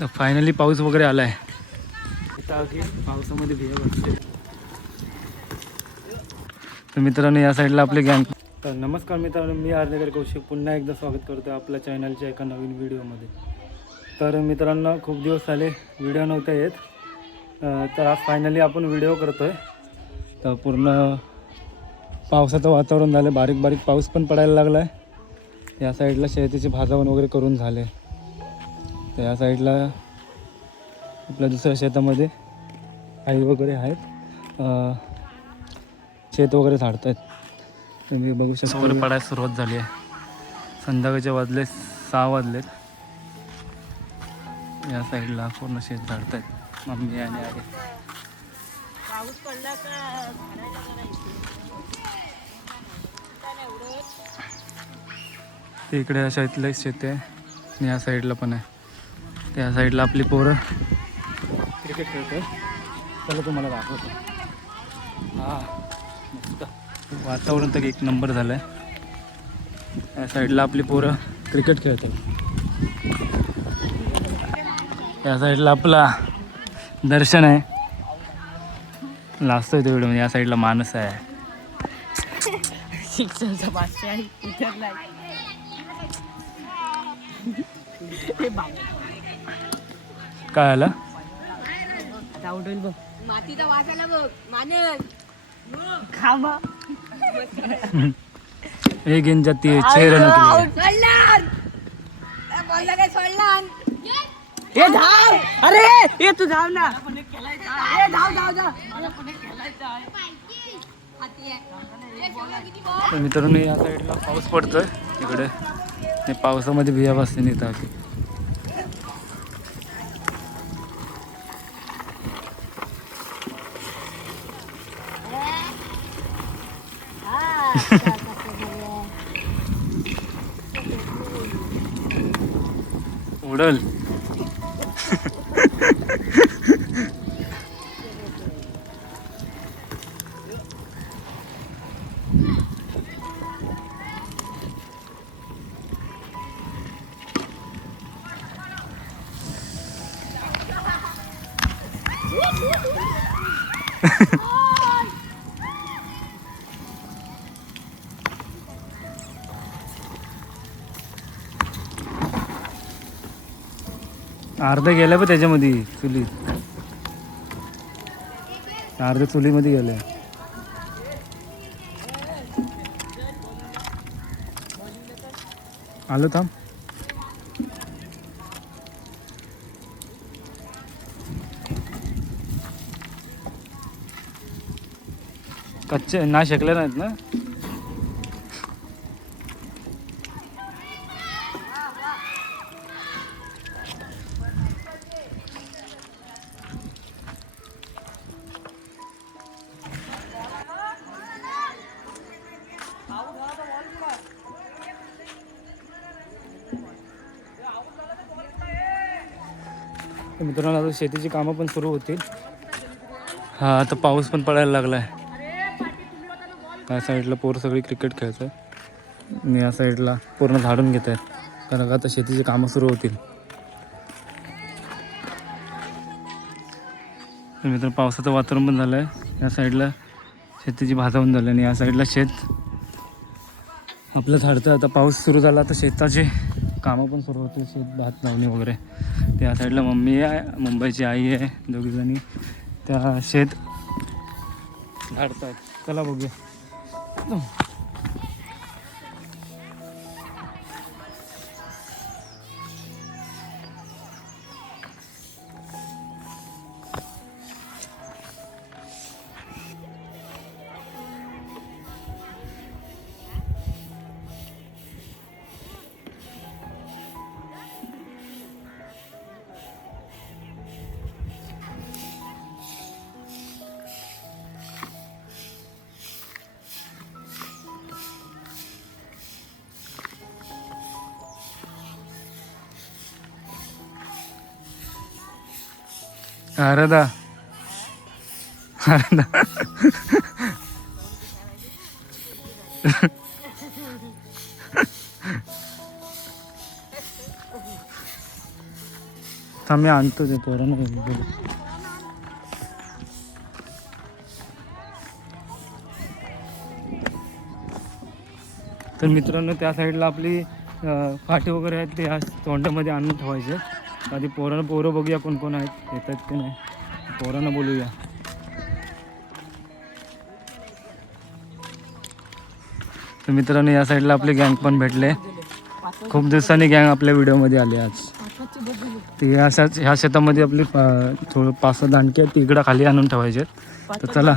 तर फायनली पाऊस वगैरे आला आहे. पावसामध्ये भिया वाटते. तर मित्रांनो या साईडला आपले गँग. तर नमस्कार मित्रांनो, मी आर्नेकर कौशिक पुन्हा एकदा स्वागत करतो आपल्या चॅनलच्या एका नवीन व्हिडिओमध्ये. तर मित्रांनो खूप दिवस झाले व्हिडिओ नव्हते येत, तर आज फायनली आपण व्हिडिओ करतो आहे. तर पूर्ण पावसाचं वातावरण झालं, बारीक बारीक पाऊस पण पडायला लागला आहे. या साईडला शेतीचे भाजावण वगैरे करून झाले. तर या साईडला आपल्या दुसऱ्या शेतामध्ये आई वगैरे आहेत, शेत वगैरे झाडत आहेत. तुम्ही बघू शकता वगैरे पडायला सुरुवात झाली आहे. संध्याकाळचे वाजले 6 वाजलेत. या साईडला पूर्ण शेत झाडत आहेत मम्मी आणि आई. पाऊस पडला का ते इकडे अशा इथलं शेत आहे आणि या साईडला पण आहे. त्या साईडला आपली पोरं क्रिकेट खेळतोय. चला तुम्हाला दाखवतो. हां मस्त वातावरण तर एक नंबर झालं आहे. या साईडला आपली पोरं क्रिकेट खेळतात. या साईडला आपला दर्शन आहे, लाजतोय तो व्हिडिओ म्हणजे. या साईडला माणूस आहे. शिक्षणचा भाषा आहे उतरलाय. हे बाबा काय आलं उडल बघ, मातीचा वासाला बघ मानस खामा एक इन जाती चेहरा निकली. बोलला काय सोडला. हे धाव, अरे ये तू धाव ना. हे धाव धाव धाव. तर मित्रांनो या साईडला पाऊस पडतोय. तिकडे ते पावसामध्ये भिया बसते नाही तर उडल. अर्ध गेलं पण त्याच्यामध्ये चुलीत, अर्ध चुलीमध्ये गेलं. आलो थांब. कच्चे ना शेकले नाहीत ना. मित्रांनो आता शेतीची कामं पण सुरू होतील. हा आता पाऊस पण पडायला लागला आहे. या साईडला पोरं सगळी क्रिकेट खेळत आहे आणि या साईडला पूर्ण झाडून घेत आहेत, कारण आता शेतीची कामं सुरू होतील. मित्रांनो पावसाचं वातावरण पण झालं आहे. या साईडला शेतीची भाजावून झाली आणि या साईडला शेत आपलं झाडतं. आता पाऊस सुरू झाला तर शेताचे कामं पण सुरू होतील, शेत भात लावणी वगैरे. त्या साईडला मम्मी आहे, मुंबईची आई आहे, दोघीजणी त्या शेत झाडत आहेत. चला बघूया. Arada. Arada. थांब मी आणतो ते पोरांना बोलू. तर मित्रांनो त्या साईडला आपली फाटे वगैरे आहेत ते ह्या तोंडामध्ये आणून ठेवायचे. आधी पोरं बघूया कोण कोण आहेत, येतात की नाही. पोरांना बोलूया. तर मित्रांनो या साईडला आपले गँग पण भेटले. खूप दिवसांनी गँग आपल्या व्हिडिओमध्ये आले आज. ते ह्या शेतामध्ये आपली थोडं 5-6 दांडके आहेत, तिकडं खाली आणून ठेवायचे. तर चला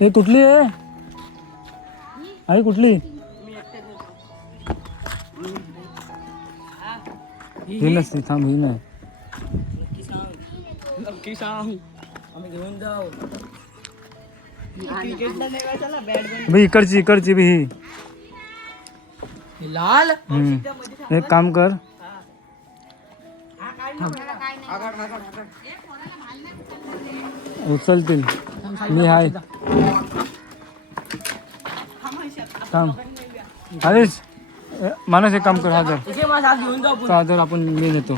हे कुठली आहे आई, कुठली ही नसती. थांब ही नाही. नक्की सांग, आम्ही घेऊन जाऊ. क्रिकेटला नाही का, चला बॅट बॉल. भाई इकडची भी ही लाल. एक काम कर, उचलतील. मी हाय थांब. हरीश मानस एक काम कर, हा जर इथे माझा घेऊन जाऊ. हा जर आपण मी नेतो.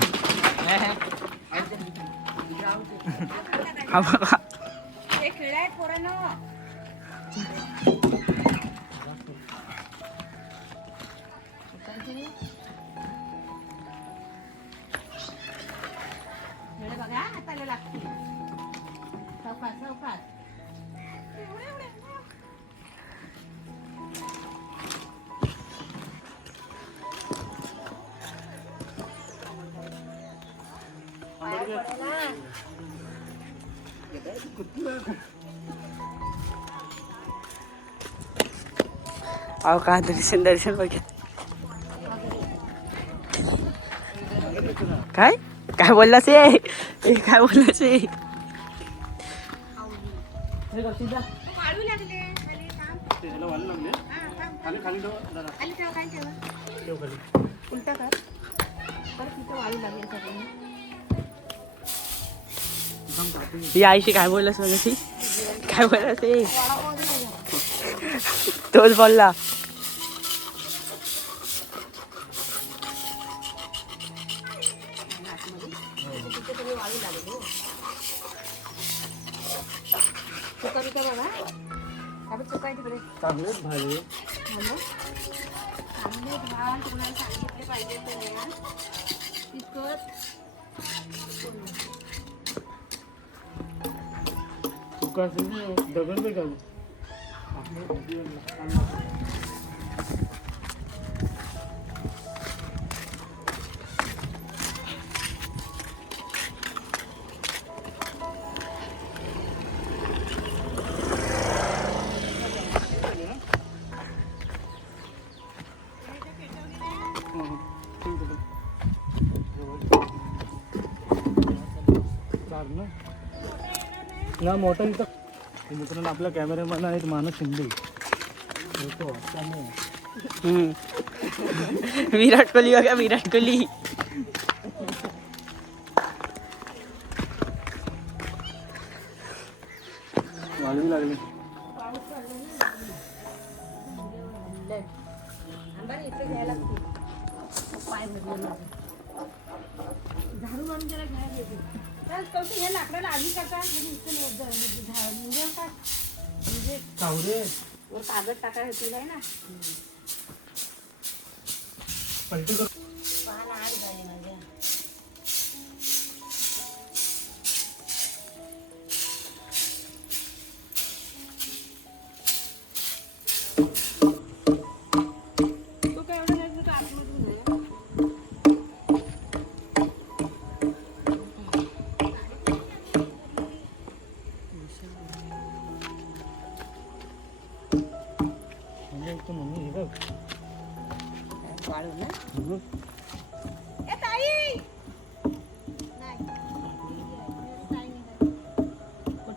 अहो का दर्शन बघ. काय काय बोललास ए, काय बोललास ए. ही आईशी काय बोललास मगाशी, काय बोललास ए. तोच बोलला. दगड का ना मोठा इथं. मित्रांनो आपला कॅमेरामॅन आहेत मानस शिंदे. विराट कोहली बघा, विराट कोहली. वाळवी लागली. कागद टाकायला आहे ना. पलटी कर.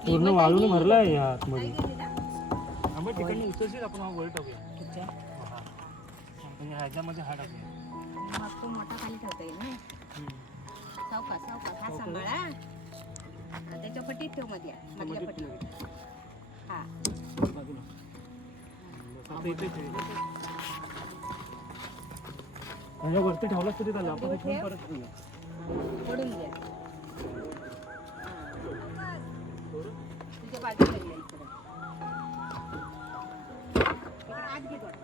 पूर्ण वाळून भरला आहे या आतमध्ये. आंबट ठिकाणी उचलशील आपण हा वर टाकूया. म्हणजे ह्याच्यामध्ये हा टाकूया. खूप मोठा खाली ठेवता येईल ना. सावकाश सावकाश हा सांभाळा. त्याच्या पट्टीत ठेव मध्ये मधल्या पट्टीत. हा बाजूला. आता इथे ठेव. आणि वरती ठेवलास तरी चालेल, आपण इथून परत ठेवूया. पडून द्या. तुझ्या बाजूला ये इकडे. इकडे आत घे थोडं.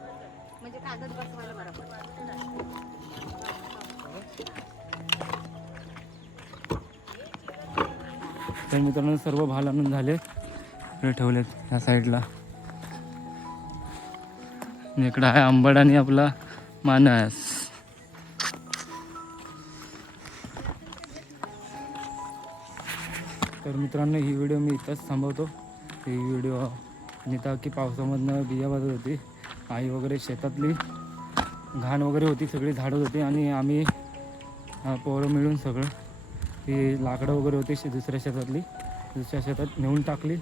म्हणजे कागद बसवायला बरं पडेल. तर मित्रांनो सर्व भाल आणून झाले, इकडे ठेवलेत ह्या साईडला. आणि इकडं आहे आंबड आणि आपला मानस. तर मित्रांनो ही व्हिडिओ मी इथंच थांबवतो. ही व्हिडिओ नीता की पावसामधनं बिया वाजत होती, आई वगैरे शेतातली घाण वगैरे होती, सगळी झाडत होती आणि आम्ही पोरं मिळून सगळं ती लाकडं वगैरे होती दुसऱ्या शेतात नेऊन टाकली.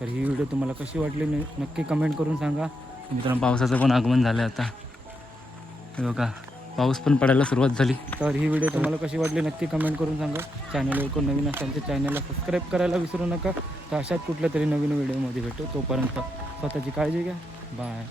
तर ही व्हिडिओ तुम्हाला कशी वाटली नक्की कमेंट करून सांगा. मित्रांनो पावसाचं पण आगमन झालं आता, हे बघा पाऊस पण पडायला सुरुवात झाली. तर ही व्हिडिओ तुम्हाला कशी वाटली नक्की कमेंट करून सांगा. चॅनलवर कोण नवीन असाल तर चॅनलला सबस्क्राईब करायला विसरू नका. तर अशाच कुठल्या तरी नवीन व्हिडिओमध्ये भेटू. तोपर्यंत स्वतःची काळजी घ्या. बाय.